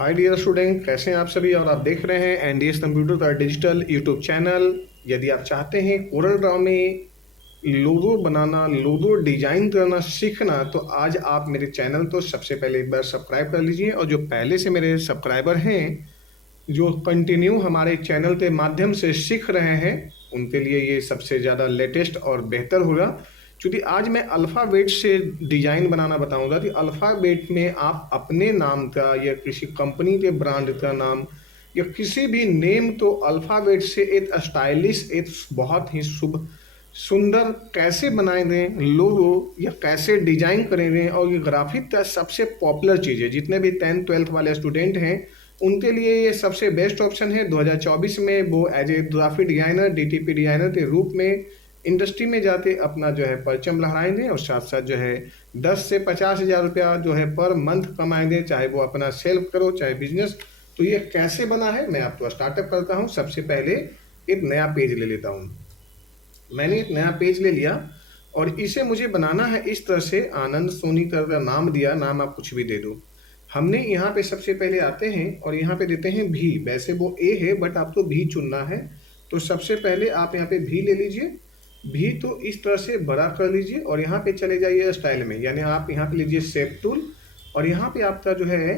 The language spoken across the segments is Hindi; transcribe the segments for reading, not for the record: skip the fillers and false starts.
हाय डियर स्टूडेंट, कैसे हैं आप सभी। और आप देख रहे हैं एनडीएस कंप्यूटर का डिजिटल यूट्यूब चैनल। यदि आप चाहते हैं कोरल ड्रॉ में लोगो बनाना, लोगो डिजाइन करना सीखना, तो आज आप मेरे चैनल तो सबसे पहले एक बार सब्सक्राइब कर लीजिए। और जो पहले से मेरे सब्सक्राइबर हैं, जो कंटिन्यू हमारे चैनल के माध्यम से सीख रहे हैं, उनके लिए ये सबसे ज़्यादा लेटेस्ट और बेहतर होगा। क्योंकि आज मैं अल्फ़ाबेट से डिज़ाइन बनाना बताऊंगा कि अल्फ़ाबेट में आप अपने नाम का या किसी कंपनी के ब्रांड का नाम या किसी भी नेम तो अल्फ़ाबेट से एक स्टाइलिश, एक बहुत ही शुभ सुंदर कैसे बनाएंगे लोगो या कैसे डिजाइन करेंगे। और ये ग्राफिक का सबसे पॉपुलर चीज़ है। जितने भी 10th-12th वाले स्टूडेंट हैं उनके लिए ये सबसे बेस्ट ऑप्शन है। 2024 में वो as a graphic designer, DTP designer के रूप में इंडस्ट्री में जाके अपना जो है परचम लहराएंगे और साथ साथ जो है 10 से 50 हज़ार रुपया जो है पर मंथ कमाएंगे, चाहे वो अपना सेल्फ करो चाहे बिजनेस। तो ये कैसे बना है मैं आपको स्टार्टअप करता हूँ। सबसे पहले एक नया पेज ले लेता हूँ। मैंने एक नया पेज ले लिया और इसे मुझे बनाना है इस तरह से। आनंद सोनी का नाम दिया, नाम आप कुछ भी दे दो। हमने यहाँ पे सबसे पहले आते हैं और यहाँ पे देते हैं भी। वैसे वो ए है बट आपको भी चुनना है। तो सबसे पहले आप यहाँ पे भी ले लीजिए। भी तो इस तरह से बड़ा कर लीजिए और यहाँ पे चले जाइए स्टाइल में, यानी आप यहाँ पे लीजिए शेप टूल और यहाँ पे आपका जो है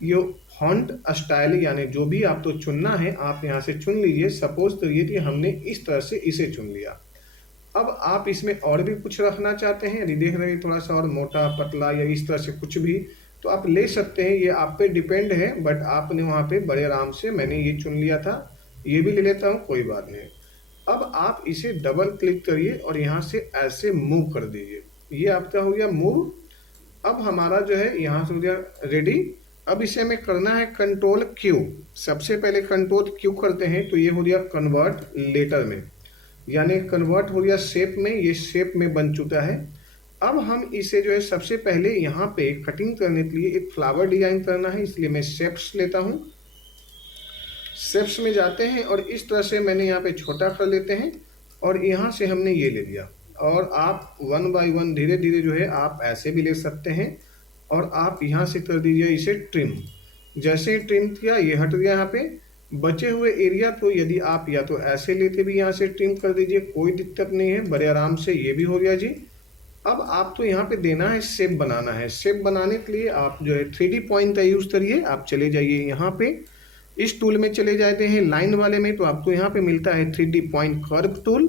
ये फॉन्ट स्टाइल, यानी जो भी आपको चुनना है आप यहाँ से चुन लीजिए। सपोज करिए कि हमने इस तरह से इसे चुन लिया। अब आप इसमें और भी कुछ रखना चाहते हैं, यदि देख रहे हैं थोड़ा सा और मोटा पतला या इस तरह से कुछ भी, तो आप ले सकते हैं। ये आप पे डिपेंड है, बट आपने वहाँ पे बड़े आराम से, मैंने ये चुन लिया था, ये भी ले लेता हूँ, कोई बात नहीं। अब आप इसे डबल क्लिक करिए और यहाँ से ऐसे मूव कर दीजिए। ये आपका हो गया मूव। अब हमारा जो है यहाँ से हो गया रेडी। अब इसे हमें करना है कंट्रोल क्यू। सबसे पहले कंट्रोल क्यू करते हैं तो ये हो गया कन्वर्ट लेटर में, यानी कन्वर्ट हो गया शेप में। ये शेप में बन चुका है। अब हम इसे जो है सबसे पहले यहाँ पे कटिंग करने के लिए एक फ्लावर डिजाइन करना है, इसलिए मैं शेप्स लेता हूँ। शेप्स में जाते हैं और इस तरह से मैंने यहाँ पे छोटा कर लेते हैं और यहाँ से हमने ये ले लिया। और आप 1 बाय 1 धीरे धीरे जो है आप ऐसे भी ले सकते हैं। और आप यहाँ से कर दीजिए इसे ट्रिम। जैसे ही ट्रिम किया ये हट गया। यहाँ पे बचे हुए एरिया तो यदि आप या तो ऐसे लेते भी यहाँ से ट्रिम कर दीजिए, कोई दिक्कत नहीं है, बड़े आराम से ये भी हो गया जी। अब आपको यहाँ पे देना है शेप बनाना है। शेप बनाने के लिए आप जो है 3D पॉइंट का यूज करिए। आप चले जाइए यहाँ पे, इस टूल में चले जाते हैं लाइन वाले में, तो आपको यहाँ पे मिलता है 3D पॉइंट कर्व टूल।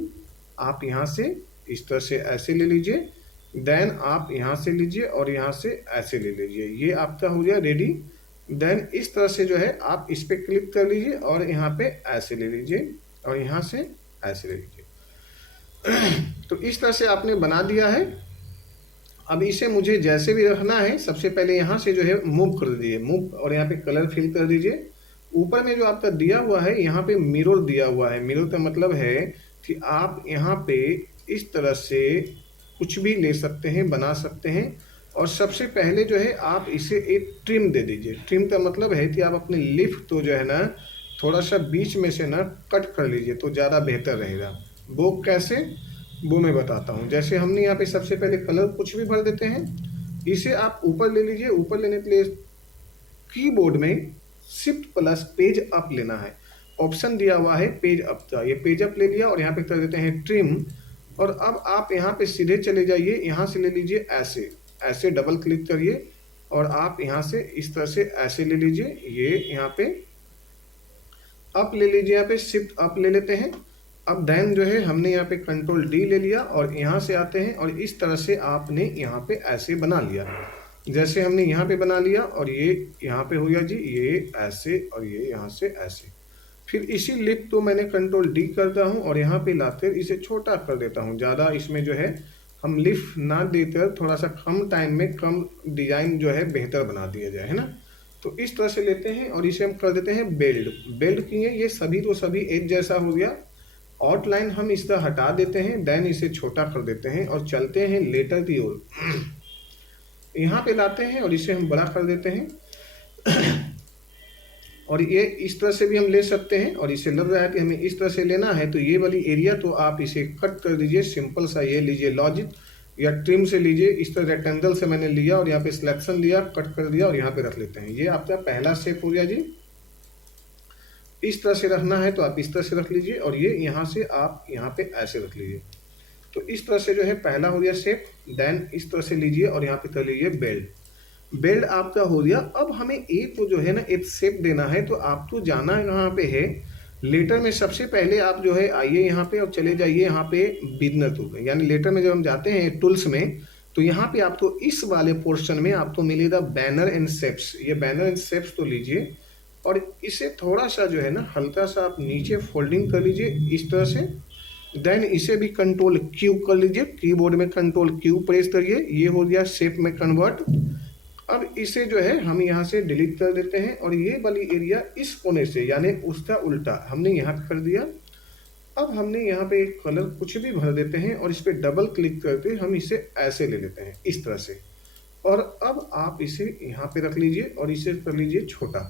आप यहाँ से इस तरह से ऐसे ले लीजिए, देन आप यहाँ से लीजिए और यहाँ से ऐसे ले लीजिए। ये आपका हो गया रेडी। देन इस तरह से जो है आप इस पर क्लिक कर लीजिए और यहाँ पे ऐसे ले लीजिए और यहाँ से ऐसे ले लीजिए। तो इस तरह से आपने बना दिया है। अब इसे मुझे जैसे भी रखना है, सबसे पहले यहाँ से जो है मूव कर दीजिए, मूव, और यहाँ पे कलर फिल कर दीजिए। ऊपर में जो आपका दिया हुआ है यहाँ पे मिरर दिया हुआ है। मिरर का मतलब है कि आप यहाँ पे इस तरह से कुछ भी ले सकते हैं, बना सकते हैं। और सबसे पहले जो है आप इसे एक ट्रिम दे दीजिए। ट्रिम का मतलब है कि आप अपने लिफ तो जो है ना थोड़ा सा बीच में से ना कट कर लीजिए तो ज़्यादा बेहतर रहेगा। वो कैसे, वो मैं बताता हूँ। जैसे हमने यहाँ पे सबसे पहले कलर कुछ भी भर देते हैं। इसे आप ऊपर ले लीजिए। ऊपर लेने के लिए कीबोर्ड में शिफ्ट प्लस पेज अप लेना है। ऑप्शन दिया हुआ है पेज अप का, ये पेज अप ले लिया और यहाँ पे कर देते हैं ट्रिम। और अब आप यहाँ पे सीधे चले जाइए, यहाँ से ले लीजिए ऐसे, ऐसे डबल क्लिक करिए और आप यहाँ से इस तरह से ऐसे ले लीजिए। ये यहाँ पे अप ले लीजिए, यहाँ पे शिफ्ट अप ले लेते हैं। अब देन जो है हमने यहाँ पे कंट्रोल डी ले लिया और यहाँ से आते हैं और इस तरह से आपने यहाँ पे ऐसे बना लिया। जैसे हमने यहाँ पे बना लिया और ये यहाँ पे हो गया जी, ये ऐसे और ये यहाँ से ऐसे। फिर इसी लिप तो मैंने कंट्रोल डी करता हूँ और यहाँ पे लाते इसे छोटा कर देता हूँ। ज़्यादा इसमें जो है हम लिफ ना देकर थोड़ा सा कम टाइम में कम डिजाइन जो है बेहतर बना दिया जाए, है ना। तो इस तरह से लेते हैं और इसे हम कर देते हैं बेल्ड। बेल्ड किए, ये सभी तो सभी एक जैसा हो गया। आउटलाइन हम इसका हटा देते हैं, देन इसे छोटा कर देते हैं और चलते हैं लेटर की ओर। यहाँ पे लाते हैं और इसे हम बड़ा कर देते हैं। और ये इस तरह से भी हम ले सकते हैं। और इसे लग रहा है कि हमें इस तरह से लेना है तो ये वाली एरिया तो आप इसे कट कर दीजिए। सिंपल सा ये लीजिए लॉजिक। या ट्रिम से लीजिए, इस तरह रेक्टेंगल से मैंने लिया और यहाँ पे सिलेक्शन लिया, कट कर दिया और यहाँ पे रख लेते हैं। ये आपका पहला शेप हो गया जी। इस तरह से रखना है तो आप इस तरह से रख लीजिए और ये यहाँ से आप यहाँ पे ऐसे रख लीजिए। तो इस तरह से जो है पहला हो गया शेप। देन इस तरह से लीजिए और यहाँ पे कर लीजिए बेल्ट। बेल्ट आपका हो गया। अब हमें एक तो जो है ना एक शेप देना है, तो आपको जाना यहाँ पे है लेटर में। सबसे पहले आप जो है आइए यहाँ पे और चले जाइए यहाँ पे बिगनर टूल में, यानी लेटर में जब हम जाते हैं टूल्स में, तो यहाँ पे आपको इस वाले पोर्शन में आपको मिलेगा बैनर एंड शेप्स। ये बैनर एंड शेप्स तो लीजिए और इसे थोड़ा सा जो है ना हल्का सा आप नीचे फोल्डिंग कर लीजिए इस तरह से। देन इसे भी कंट्रोल क्यू कर लीजिए, कीबोर्ड में कंट्रोल क्यू प्रेस करिए, ये हो गया शेप में कन्वर्ट। अब इसे जो है हम यहाँ से डिलीट कर देते हैं और ये वाली एरिया इस कोने से यानी उसका उल्टा हमने यहाँ पे कर दिया। अब हमने यहाँ पे एक कलर कुछ भी भर देते हैं और इस पर डबल क्लिक करके हम इसे ऐसे ले लेते हैं इस तरह से। और अब आप इसे यहाँ पे रख लीजिए और इसे कर लीजिए छोटा।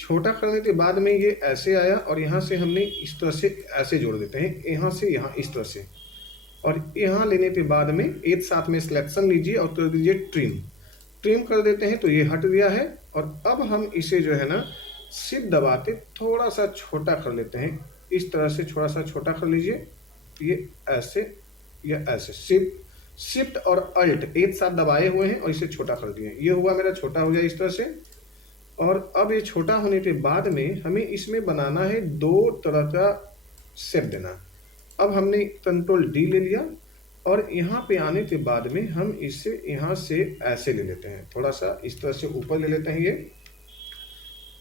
छोटा करने के बाद में ये ऐसे आया और यहाँ से हमने इस तरह से ऐसे जोड़ देते हैं, यहाँ से यहाँ इस तरह से। और यहाँ लेने के बाद में एक साथ में सिलेक्शन लीजिए और कर दीजिए ट्रिम। ट्रिम कर देते हैं तो ये हट गया है। और अब हम इसे जो है ना शिफ्ट दबाते थोड़ा सा छोटा कर लेते हैं, इस तरह से थोड़ा सा छोटा कर लीजिए। ये ऐसे या ऐसे शिफ्ट और अल्ट एक साथ दबाए हुए हैं और इसे छोटा कर दिए। ये हुआ मेरा छोटा हो गया इस तरह से। और अब ये छोटा होने के बाद में हमें इसमें बनाना है दो तरह का शेप देना। अब हमने कंट्रोल डी ले लिया और यहाँ पे आने के बाद में हम इसे यहाँ से ऐसे ले लेते हैं, थोड़ा सा इस तरह से ऊपर ले लेते हैं। ये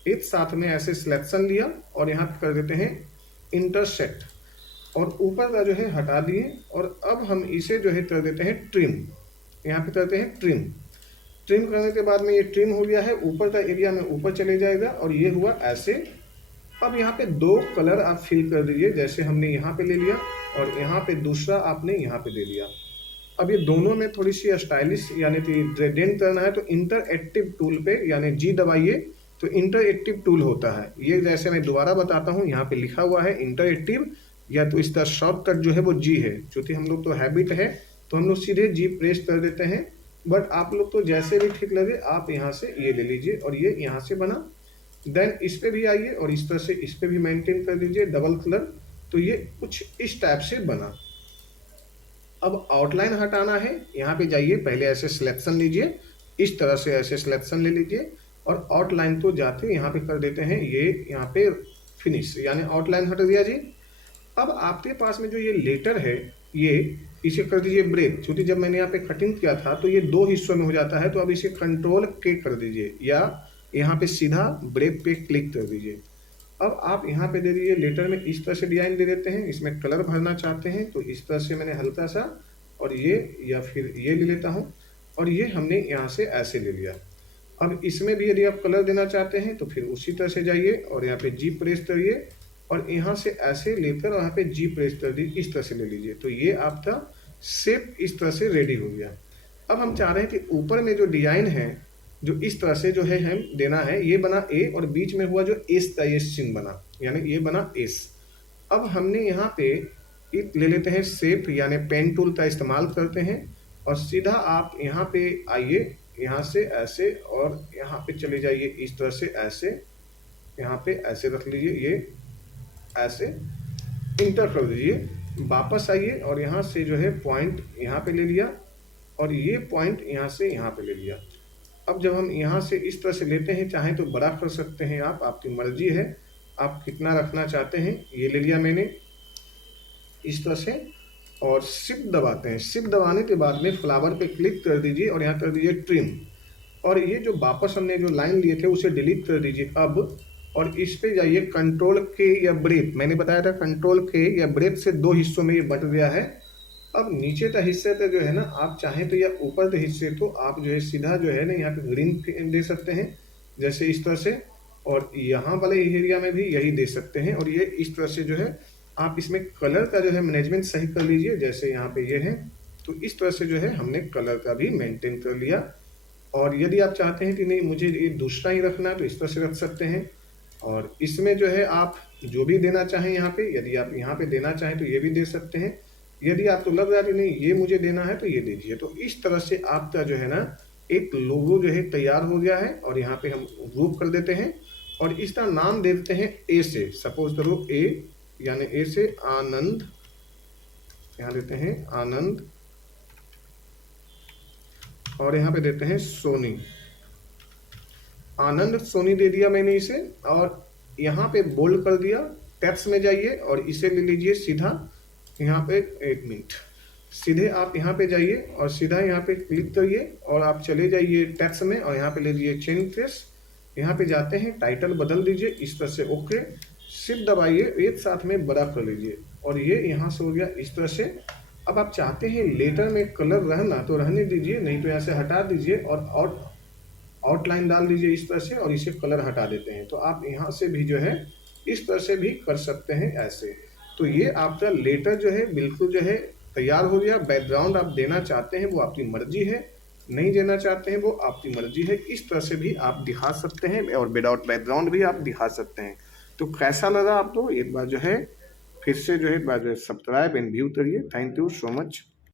एक साथ में ऐसे सिलेक्शन लिया और यहाँ पे कर देते हैं इंटरसेक्ट और ऊपर का जो है हटा दिए। और अब हम इसे जो है कर देते हैं ट्रिम, यहाँ पे करते हैं ट्रिम। ट्रिम करने के बाद में ये ट्रिम हो गया है, ऊपर का एरिया में ऊपर चले जाएगा और ये हुआ ऐसे। अब यहाँ पे दो कलर आप फिल कर दीजिए, जैसे हमने यहाँ पे ले लिया और यहाँ पे दूसरा आपने यहाँ पे दे लिया। अब ये दोनों में थोड़ी सी स्टाइलिश यानी कि ग्रेडियंट करना है तो इंटरएक्टिव टूल पे यानी जी दबाइए तो इंटरएक्टिव टूल होता है। ये जैसे मैं दोबारा बताता हूँ, यहाँ पे लिखा हुआ है इंटरएक्टिव, या तो इसका शॉर्टकट जो है वो जी है। क्योंकि हम लोग तो हैबिट है तो हम लोग सीधे जी प्रेस कर देते हैं, बट आप लोग तो जैसे भी ठीक लगे आप यहाँ से ये ले लीजिए और ये यहाँ से बना। देन इस पे भी आइए और इस तरह से इस पे भी मेंटेन कर दीजिए डबल कलर, तो ये कुछ इस टाइप से बना। अब आउटलाइन हटाना है, यहाँ पे जाइए, पहले ऐसे सिलेक्शन लीजिए, इस तरह से ऐसे सिलेक्शन ले लीजिए और आउटलाइन तो जाते यहाँ पे कर देते हैं ये यहाँ पे फिनिश, यानी आउटलाइन हट गया जी। अब आपके पास में जो ये लेटर है ये इसे कर दीजिए ब्रेक, क्योंकि जब मैंने यहाँ पे कटिंग किया था तो ये दो हिस्सों में हो जाता है। तो अब इसे कंट्रोल के कर दीजिए या यहाँ पे सीधा ब्रेक पे क्लिक कर दीजिए। अब आप यहाँ पे दे दीजिए लेटर में इस तरह से डिजाइन दे देते हैं। इसमें कलर भरना चाहते हैं तो इस तरह से मैंने हल्का सा और ये या फिर ये ले लेता हूँ और ये हमने यहाँ से ऐसे ले लिया। अब इसमें भी यदि आप कलर देना चाहते हैं तो फिर उसी तरह से जाइए और यहाँ पे जी प्रेस करिए और यहाँ से ऐसे लेकर यहाँ पे जी प्रेस कर दीजिए, इस तरह से ले लीजिए। तो ये आपका शेप इस तरह से रेडी हो गया। अब हम चाह रहे हैं कि ऊपर में जो डिजाइन है जो इस तरह से जो है हम देना है, ये बना ए और बीच में हुआ जो एस का ये चिन्ह बना, यानी ये बना एस। अब हमने यहाँ पे ले लेते हैं शेप यानी पेन टूल का इस्तेमाल करते हैं और सीधा आप यहाँ पे आइए, यहाँ से ऐसे और यहाँ पे चले जाइए इस तरह से ऐसे, यहाँ पे ऐसे रख लीजिए, ये ऐसे इंटर कर दीजिए। वापस आइए और यहाँ से जो है पॉइंट यहाँ पे ले लिया और ये पॉइंट यहाँ से यहाँ पे ले लिया। अब जब हम यहाँ से इस तरह से लेते हैं, चाहे तो बड़ा कर सकते हैं आप, आपकी मर्जी है आप कितना रखना चाहते हैं। ये ले लिया मैंने इस तरह से और शिफ्ट दबाते हैं। शिफ्ट दबाने के बाद में फ्लावर पे क्लिक कर दीजिए और यहाँ कर दीजिए ट्रिम। और ये जो वापस हमने जो लाइन लिए थे उसे डिलीट कर दीजिए अब, और इस पे जाइए कंट्रोल के या ब्रेक, मैंने बताया था कंट्रोल के या ब्रेक से दो हिस्सों में ये बट गया है। अब नीचे का हिस्से पे जो है ना आप चाहें तो या ऊपर के हिस्से तो आप जो है सीधा जो है ना यहाँ पे ग्रीन दे सकते हैं जैसे इस तरह से, और यहाँ वाले एरिया में भी यही दे सकते हैं। और ये इस तरह से जो है आप इसमें कलर का जो है मैनेजमेंट सही कर लीजिए, जैसे यहाँ पे ये है तो इस तरह से जो है हमने कलर का भी मेंटेन कर लिया। और यदि आप चाहते हैं कि नहीं मुझे ये दूसरा ही रखना है तो इस तरह से रख सकते हैं। और इसमें जो है आप जो भी देना चाहें यहाँ पे, यदि आप यहाँ पे देना चाहें तो ये भी दे सकते हैं। यदि आपको लग रहा है कि नहीं ये मुझे देना है तो ये दीजिए। तो इस तरह से आपका जो है ना एक लोगो जो है तैयार हो गया है। और यहाँ पे हम ग्रुप कर देते हैं और इसका नाम दे देते हैं ए से। सपोज करो ए, यानी ए से आनंद, यहाँ देते हैं आनंद, और यहाँ पे देते हैं सोनी। आनंद सोनी दे दिया मैंने इसे, और यहाँ पे बोल्ड कर दिया। टेक्स्ट में जाइए और इसे ले लीजिए सीधा यहाँ पे, एक मिनट, सीधे आप यहाँ पे जाइए और सीधा यहाँ पे क्लिक करिए और आप चले जाइए टेक्स्ट में और यहाँ पे ले लीजिए चेंज टेक्स्ट। यहाँ पे जाते हैं टाइटल बदल दीजिए इस तरह से, ओके, शिफ्ट दबाइए, एक साथ में बड़ा कर लीजिए और ये यहाँ से हो गया इस तरह से। अब आप चाहते हैं लेटर में कलर रहना तो रहने दीजिए, नहीं तो यहाँ से हटा दीजिए और आउटलाइन डाल दीजिए इस तरह से और इसे कलर हटा देते हैं। तो आप यहाँ से भी जो है इस तरह से भी कर सकते हैं ऐसे। तो ये आपका लेटर जो है बिल्कुल जो है तैयार हो गया। बैकग्राउंड आप देना चाहते हैं वो आपकी मर्जी है, नहीं देना चाहते हैं वो आपकी मर्जी है। इस तरह से भी आप दिखा सकते हैं और विदाउट बैकग्राउंड भी आप दिखा सकते हैं। तो कैसा लगा आपको, एक बार जो है फिर से जो है एक बार सब्सक्राइब एंड व्यू करिए। Thank you so much.